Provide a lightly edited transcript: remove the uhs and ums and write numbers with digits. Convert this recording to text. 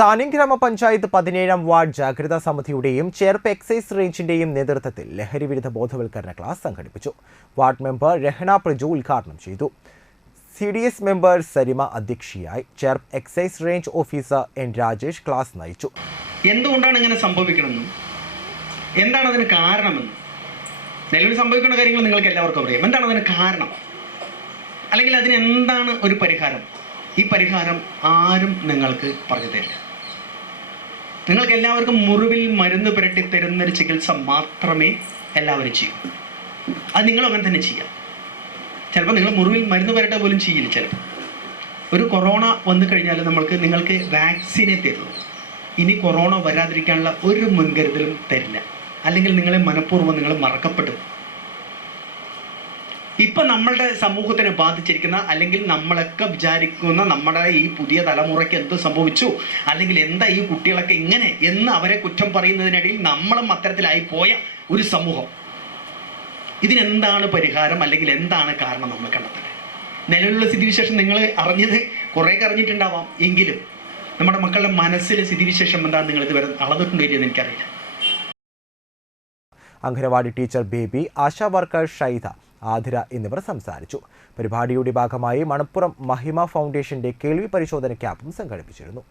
താന്യം ഗ്രാമപഞ്ചായത്ത് 17-ാം വാർഡ് ജാഗ്രതാ സമിതിയുടെയും ചേർപ്പ് എക്സൈസ് റേഞ്ചിന്റെയും നേതൃത്വത്തിൽ ലഹരി വിരുദ്ധ ബോധവൽക്കരണ ക്ലാസ് സംഘടിപ്പിച്ചു. വാർഡ് മെമ്പർ രഹന പ്രജു ഉദ്ഘാടനം ചെയ്തു. CDS മെമ്പർ സരിമ അധ്യക്ഷയായി. Cherpu excise range officer N Rajesh class നയിച്ചു. എന്തുകൊണ്ടാണ് ഇങ്ങനെ സംഭവിക്കണമെന്നും എന്താണ് അതിന് കാരണമെന്നും നിലവിൽ സംഭവിക്കുന്ന കാര്യങ്ങൾ നിങ്ങൾക്ക് എല്ലാവർക്കും അറിയാം. എന്താണ് അതിന് കാരണം, അല്ലെങ്കിൽ അതിന് എന്താണ് ഒരു പരിഹാരം? ഈ പരിഹാരം ആരും നിങ്ങൾക്ക് പറഞ്ഞു തരില്ല. നിങ്ങൾക്ക് എല്ലാവർക്കും മുറിവിൽ മരുന്ന് പുരട്ടി തരുന്നൊരു ചികിത്സ മാത്രമേ എല്ലാവരും ചെയ്യൂ. അത് നിങ്ങളും അങ്ങനെ തന്നെ ചെയ്യാം. ചിലപ്പോൾ നിങ്ങൾ മുറിവിൽ മരുന്ന് പുരട്ടുക പോലും ചെയ്യില്ല. ചിലപ്പോൾ ഒരു കൊറോണ വന്നു കഴിഞ്ഞാൽ നിങ്ങൾക്ക് വാക്സിനെ തരുള്ളൂ. ഇനി കൊറോണ വരാതിരിക്കാനുള്ള ഒരു മുൻകരുതലും തരില്ല. അല്ലെങ്കിൽ നിങ്ങളെ മനഃപൂർവ്വം നിങ്ങൾ മറക്കപ്പെടും. ഇപ്പം നമ്മളുടെ സമൂഹത്തിനെ ബാധിച്ചിരിക്കുന്ന, അല്ലെങ്കിൽ നമ്മളൊക്കെ വിചാരിക്കുന്ന നമ്മുടെ ഈ പുതിയ തലമുറയ്ക്ക് എന്ത് സംഭവിച്ചു, അല്ലെങ്കിൽ എന്താ ഈ കുട്ടികളൊക്കെ ഇങ്ങനെ എന്ന് അവരെ കുറ്റം പറയുന്നതിനിടയിൽ നമ്മളും അത്തരത്തിലായി പോയ ഒരു സമൂഹം. ഇതിനെന്താണ് പരിഹാരം, അല്ലെങ്കിൽ എന്താണ് കാരണം നമ്മൾ കണ്ടെത്തണം. നിലവിലുള്ള സ്ഥിതിവിശേഷം നിങ്ങൾ അറിഞ്ഞത് കുറേയൊക്കെ അറിഞ്ഞിട്ടുണ്ടാവാം. എങ്കിലും നമ്മുടെ മക്കളുടെ മനസ്സിലെ സ്ഥിതിവിശേഷം എന്താണെന്ന് നിങ്ങൾ ഇതുവരെ അളന്നിട്ടുണ്ടോ ഇല്ലെന്ന് എനിക്കറിയില്ല. Anganwadi teacher Baby, ASHA worker Shaida, Athira എന്നിവർ സംസാരിച്ചു. പരിപാടിയുടെ ഭാഗമായി മണപ്പുറം മഹിമ ഫൗണ്ടേഷന്റെ കേൾവി പരിശോധന ക്യാമ്പും സംഘടിപ്പിച്ചിരുന്നു.